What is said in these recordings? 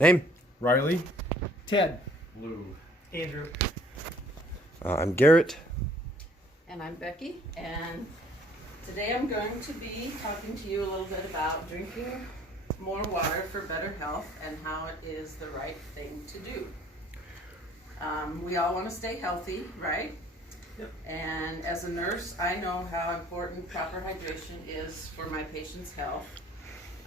Name? Riley. Ted. Lou. Andrew. I'm Garrett. And I'm Becky, and today I'm going to be talking to you a little bit about drinking more water for better health and how it is the right thing to do. We all want to stay healthy, right? Yep. And as a nurse, I know how important proper hydration is for my patients' health.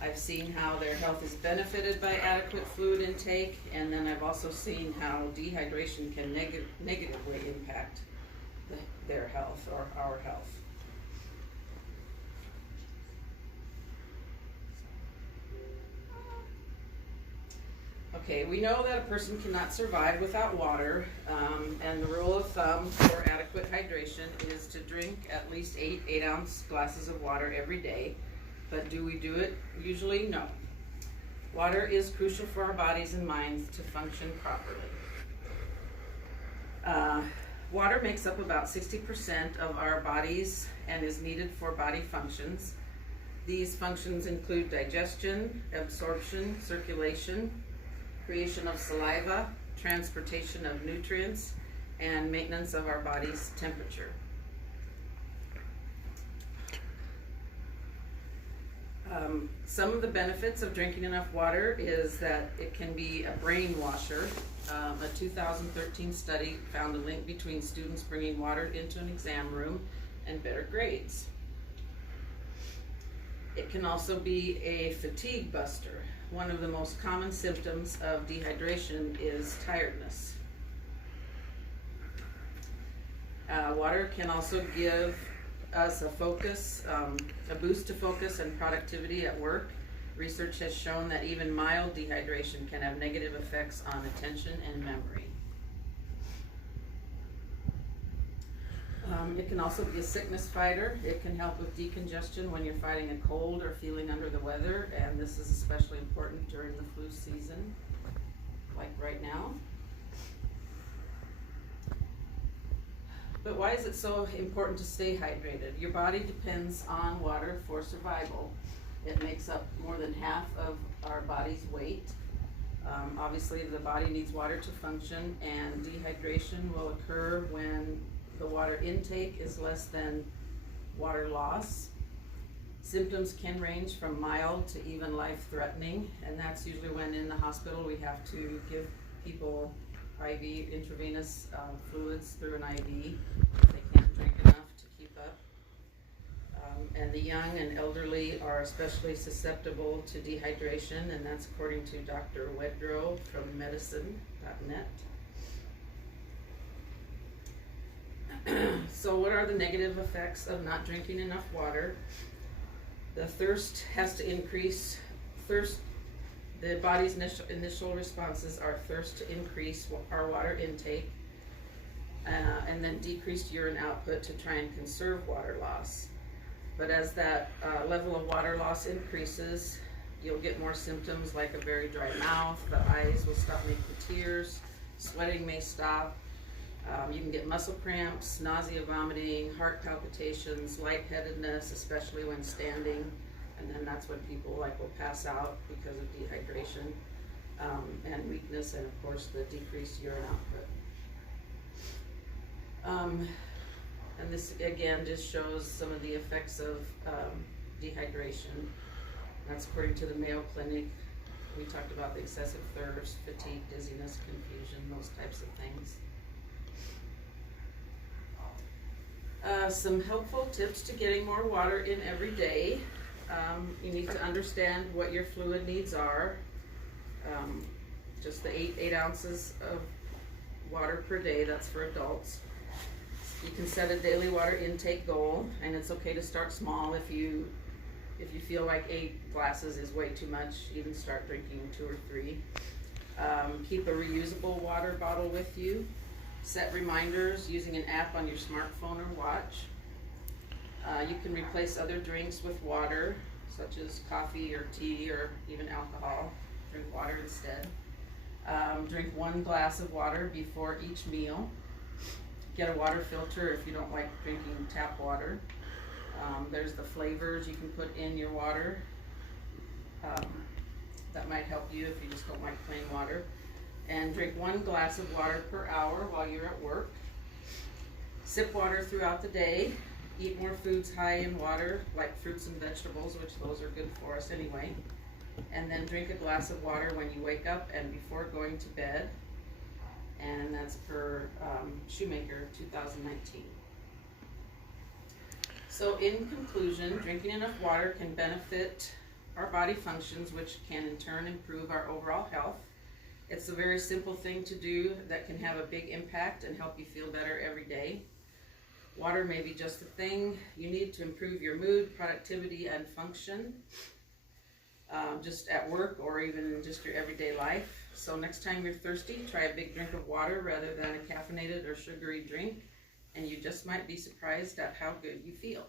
I've seen how their health is benefited by adequate fluid intake, and then I've also seen how dehydration can negatively impact their health or our health. Okay, we know that a person cannot survive without water, and the rule of thumb for adequate hydration is to drink at least 8-ounce glasses of water every day. But do we do it? Usually, no. Water is crucial for our bodies and minds to function properly. Water makes up about 60% of our bodies and is needed for body functions. These functions include digestion, absorption, circulation, creation of saliva, transportation of nutrients, and maintenance of our body's temperature. Some of the benefits of drinking enough water is that it can be a brain washer. A 2013 study found a link between students bringing water into an exam room and better grades. It can also be a fatigue buster. One of the most common symptoms of dehydration is tiredness. Water can also give us a boost to focus and productivity at work. Research has shown that even mild dehydration can have negative effects on attention and memory. It can also be a sickness fighter. It can help with decongestion when you're fighting a cold or feeling under the weather, and this is especially important during the flu season, like right now. But why is it so important to stay hydrated? Your body depends on water for survival. It makes up more than half of our body's weight. Obviously, the body needs water to function, and dehydration will occur when the water intake is less than water loss. Symptoms can range from mild to even life-threatening, and that's usually when in the hospital we have to give people IV, intravenous fluids through an IV if they can't drink enough to keep up. And the young and elderly are especially susceptible to dehydration, and that's according to Dr. Wedrow from medicine.net. So what are the negative effects of not drinking enough water? The thirst has to increase. The body's initial responses are thirst to increase our water intake, and then decreased urine output to try and conserve water loss. But as that level of water loss increases, you'll get more symptoms like a very dry mouth, the eyes will stop making tears, sweating may stop. You can get muscle cramps, nausea, vomiting, heart palpitations, lightheadedness, especially when standing, and then that's when people will pass out because of dehydration, and weakness, and of course the decreased urine output. And this again just shows some of the effects of dehydration. That's according to the Mayo Clinic. We talked about the excessive thirst, fatigue, dizziness, confusion, those types of things. Some helpful tips to getting more water in every day. You need to understand what your fluid needs are. Just the 8 ounces of water per day, that's for adults. You can set a daily water intake goal, and it's okay to start small. If you feel like 8 glasses is way too much, even start drinking 2 or 3. Keep a reusable water bottle with you. Set reminders using an app on your smartphone or watch. You can replace other drinks with water, such as coffee or tea or even alcohol. Drink water instead. Drink 1 glass of water before each meal. Get a water filter if you don't like drinking tap water. There's the flavors you can put in your water that might help help you if you just don't like plain water. And drink 1 glass of water per hour while you're at work. Sip water throughout the day. Eat more foods high in water, like fruits and vegetables, which those are good for us anyway. And then drink a glass of water when you wake up and before going to bed. And that's per Shoemaker 2019. So in conclusion, drinking enough water can benefit our body functions, which can in turn improve our overall health. It's a very simple thing to do that can have a big impact and help you feel better every day. Water may be just the thing you need to improve your mood, productivity, and function, just at work or even in just your everyday life. So next time you're thirsty, try a big drink of water rather than a caffeinated or sugary drink, and you just might be surprised at how good you feel.